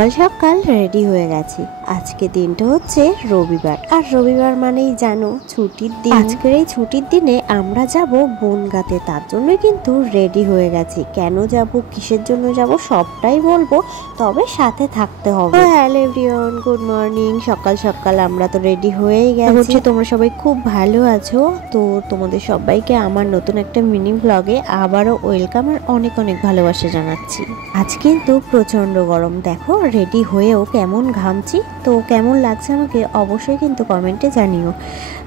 সকাল সকাল রেডি হয়ে গেছি। আজকে দিনটা হচ্ছে রবিবার, আর রবিবার মানেই জানো ছুটির দিন। আজকের এই ছুটির দিনে আমরা যাব বনগাঁতে, তার জন্যই কিন্তু রেডি হয়ে গেছি। কেন যাব, কিসের জন্য যাব, সবটাই বলবো, তবে সাথে থাকতে হবে। Hello everyone, good morning. সকাল সকাল আমরা তো রেডি হয়েই গেছি। তোমরা সবাই খুব ভালো আছো তো? তোমাদের সবাইকে আমার নতুন একটা মিনি ব্লগে আবারও ওয়েলকাম আর অনেক অনেক ভালোবাসা জানাচ্ছি। আজ কিন্তু প্রচন্ড গরম, দেখো রেডি হয়েও কেমন ঘামছি। তো কেমন লাগছে আমাকে অবশ্যই কিন্তু কমেন্টে জানিও।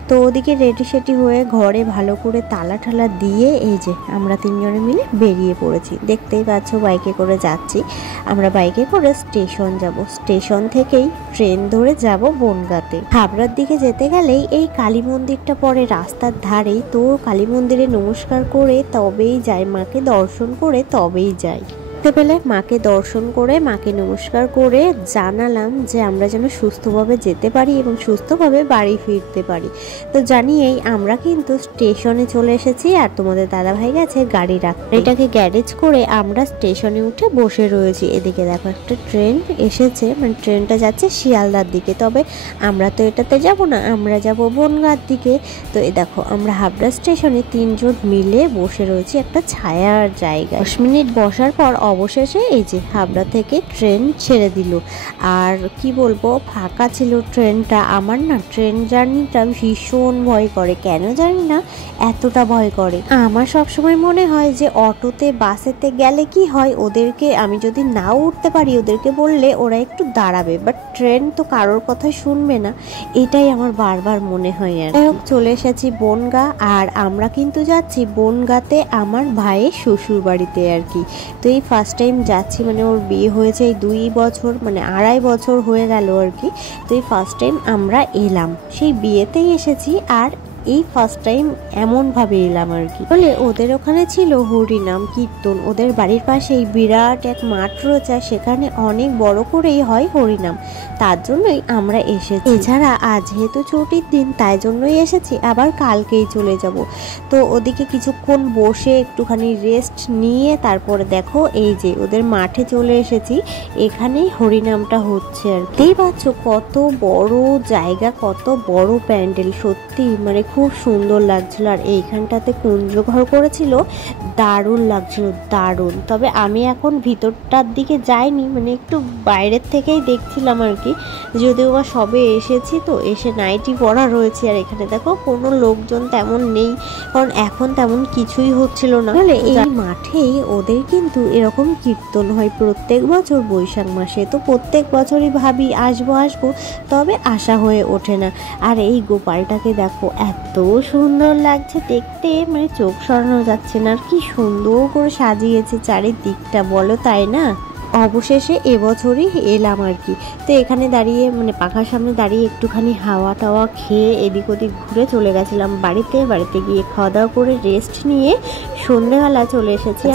তো ওদিকে রেডি সেটি হয়ে ঘরে ভালো করে তালা ঠালা দিয়ে এই যে আমরা তিনজনে মিলে বেরিয়ে পড়েছি। দেখতেই পাচ্ছ বাইকে করে যাচ্ছি। আমরা বাইকে করে স্টেশন যাব, স্টেশন থেকেই ট্রেন ধরে যাব বনগাঁতে। হাবড়ার দিকে যেতে গেলেই এই কালী মন্দিরটা পড়ে রাস্তার ধারেই, তো কালী মন্দিরে নমস্কার করে তবেই যাই, মাকে দর্শন করে তবেই যাই। পেলে মাকে দর্শন করে মাকে নমস্কার করে জানালাম যে আমরা যেন সুস্থভাবে যেতে পারি এবং সুস্থভাবে বাড়ি ফিরতে পারি। তো জানিয়েই আমরা কিন্তু স্টেশনে চলে এসেছি, আর তোমাদের দাদাভাই গেছে গাড়ি রাখতে। এটাকে গ্যারেজ করে আমরা স্টেশনে উঠে বসে রয়েছি। এদিকে দেখো একটা ট্রেন এসেছে, মানে ট্রেনটা যাচ্ছে শিয়ালদার দিকে, তবে আমরা তো এটাতে যাব না, আমরা যাব বনগাঁর দিকে। তো এই দেখো আমরা হাবড়া স্টেশনে তিনজন মিলে বসে রয়েছি একটা ছায়ার জায়গায়। 10 মিনিট বসার পর অবশেষে এই যে হাবড়া থেকে ট্রেন ছেড়ে দিল। আর কি বলবো, ফাঁকা ছিল ট্রেনটা। আমার না ট্রেন জার্নিটা ভীষণ ভয় করে, কেন জানি না এতটা ভয় করে। আমার সবসময় মনে হয় যে অটোতে বাসেতে গেলে কি হয়, ওদেরকে আমি যদি নাও উঠতে পারি ওদেরকে বললে ওরা একটু দাঁড়াবে, বাট ট্রেন তো কারোর কথা শুনবে না, এটাই আমার বারবার মনে হয়। আর চলে এসেছি বনগাঁ, আর আমরা কিন্তু যাচ্ছি বনগাঁতে আমার ভাইয়ের শ্বশুর বাড়িতে আর কি। তো এই ফার্স্ট টাইম যাচ্ছি, মানে ওর বিয়ে হয়েছে এই 2 বছর, মানে 2.5 বছর হয়ে গেল আর কি। তো এই ফার্স্ট টাইম আমরা এলাম, সেই বিয়েতেই এসেছি, আর এই ফার্স্ট টাইম এমনভাবে এলাম আর কি। বলে ওদের ওখানে ছিল হরিনাম কীর্তন, ওদের বাড়ির পাশেই বিরাট এক মাঠ রয়েছে, সেখানে অনেক বড় করেই হয় হরিনাম, তার জন্যই আমরা এসেছি। এছাড়া আজ যেহেতু ছুটির দিন তাই জন্যই এসেছি, আবার কালকেই চলে যাব। তো ওদিকে কিছুক্ষণ বসে একটুখানি রেস্ট নিয়ে তারপরে দেখো এই যে ওদের মাঠে চলে এসেছি, এখানেই হরিনামটা হচ্ছে আর কি। পাচ্ছ কত বড় জায়গা, কত বড় প্যান্ডেল, সত্যি মানে খুব সুন্দর লাগছিল। আর এইখানটাতে কুঞ্জ ঘর করেছিল, দারুণ লাগছিল, দারুণ। তবে আমি এখন ভিতরটার দিকে যাইনি, মানে একটু বাইরের থেকেই দেখছিলাম আর কি, যদিও বা সবে এসেছি, তো এসে নাইটি পরা রয়েছে। আর এখানে দেখো কোনো লোকজন তেমন নেই, কারণ এখন তেমন কিছুই হচ্ছিল না। এই মাঠেই ওদের কিন্তু এরকম কীর্তন হয় প্রত্যেক বছর বৈশাখ মাসে। তো প্রত্যেক বছরই ভাবি আসবো আসবো, তবে আশা হয়ে ওঠে না। আর এই গোপালটাকে দেখো এত সুন্দর লাগছে দেখতে, মানে চোখ সরানো যাচ্ছে না। আর কি সুন্দর করে সাজিয়েছে চারিদিকটা, বলো তাই না? অবশেষে এবছরই এলাম আর কি। তো এখানে দাঁড়িয়ে মানে পাখার সামনে দাঁড়িয়ে একটুখানি হাওয়া টাওয়া খেয়ে এদিক ওদিক ঘুরে চলে গেছিলাম বাড়িতে। বাড়িতে গিয়ে খাওয়া দাওয়া করে রেস্ট নিয়ে সন্ধ্যেবেলা চলে এসেছি।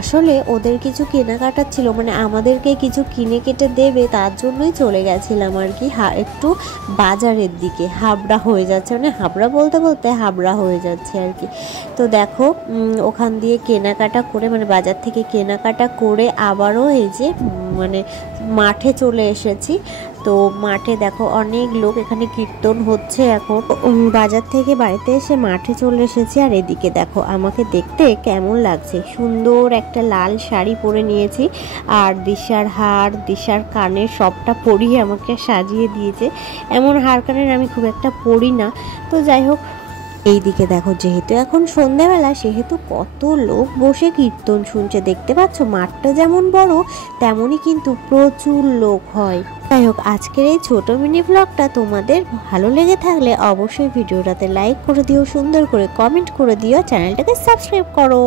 আসলে ওদের কিছু কেনাকাটা ছিল, মানে আমাদেরকে কিছু কিনে কেটে দেবে, তার জন্যই চলে গেছিলাম আর কি একটু বাজারের দিকে। হাবড়া হয়ে যাচ্ছে, মানে হাবড়া বলতে বলতে হাবড়া হয়ে যাচ্ছে আর কি। তো দেখো ওখান দিয়ে কেনাকাটা করে, মানে বাজার থেকে কেনাকাটা করে আবারও এই যে মানে মাঠে চলে এসেছি। তো মাঠে দেখো অনেক লোক, এখানে কীর্তন হচ্ছে এখন। বাজার থেকে বাড়িতে এসে মাঠে চলে এসেছি। আর এদিকে দেখো আমাকে দেখতে কেমন লাগছে, সুন্দর একটা লাল শাড়ি পরে নিয়েছি, আর দিশার হার দিশার কানের সবটা পরিয়ে আমাকে সাজিয়ে দিয়েছে। এমন হার কানের আমি খুব একটা পরি না, তো যাই হোক। এইদিকে দেখো যেহেতু এখন সন্ধ্যাবেলা, সেহেতু কত লোক বসে কীর্তন শুনছে, দেখতে পাচ্ছ। মাঠটা যেমন বড় তেমনই কিন্তু প্রচুর লোক হয়। যাই হোক, আজকের এই ছোট মিনি ব্লগটা তোমাদের ভালো লেগে থাকলে অবশ্যই ভিডিওটাতে লাইক করে দিও, সুন্দর করে কমেন্ট করে দিও, চ্যানেলটাকে সাবস্ক্রাইব করো।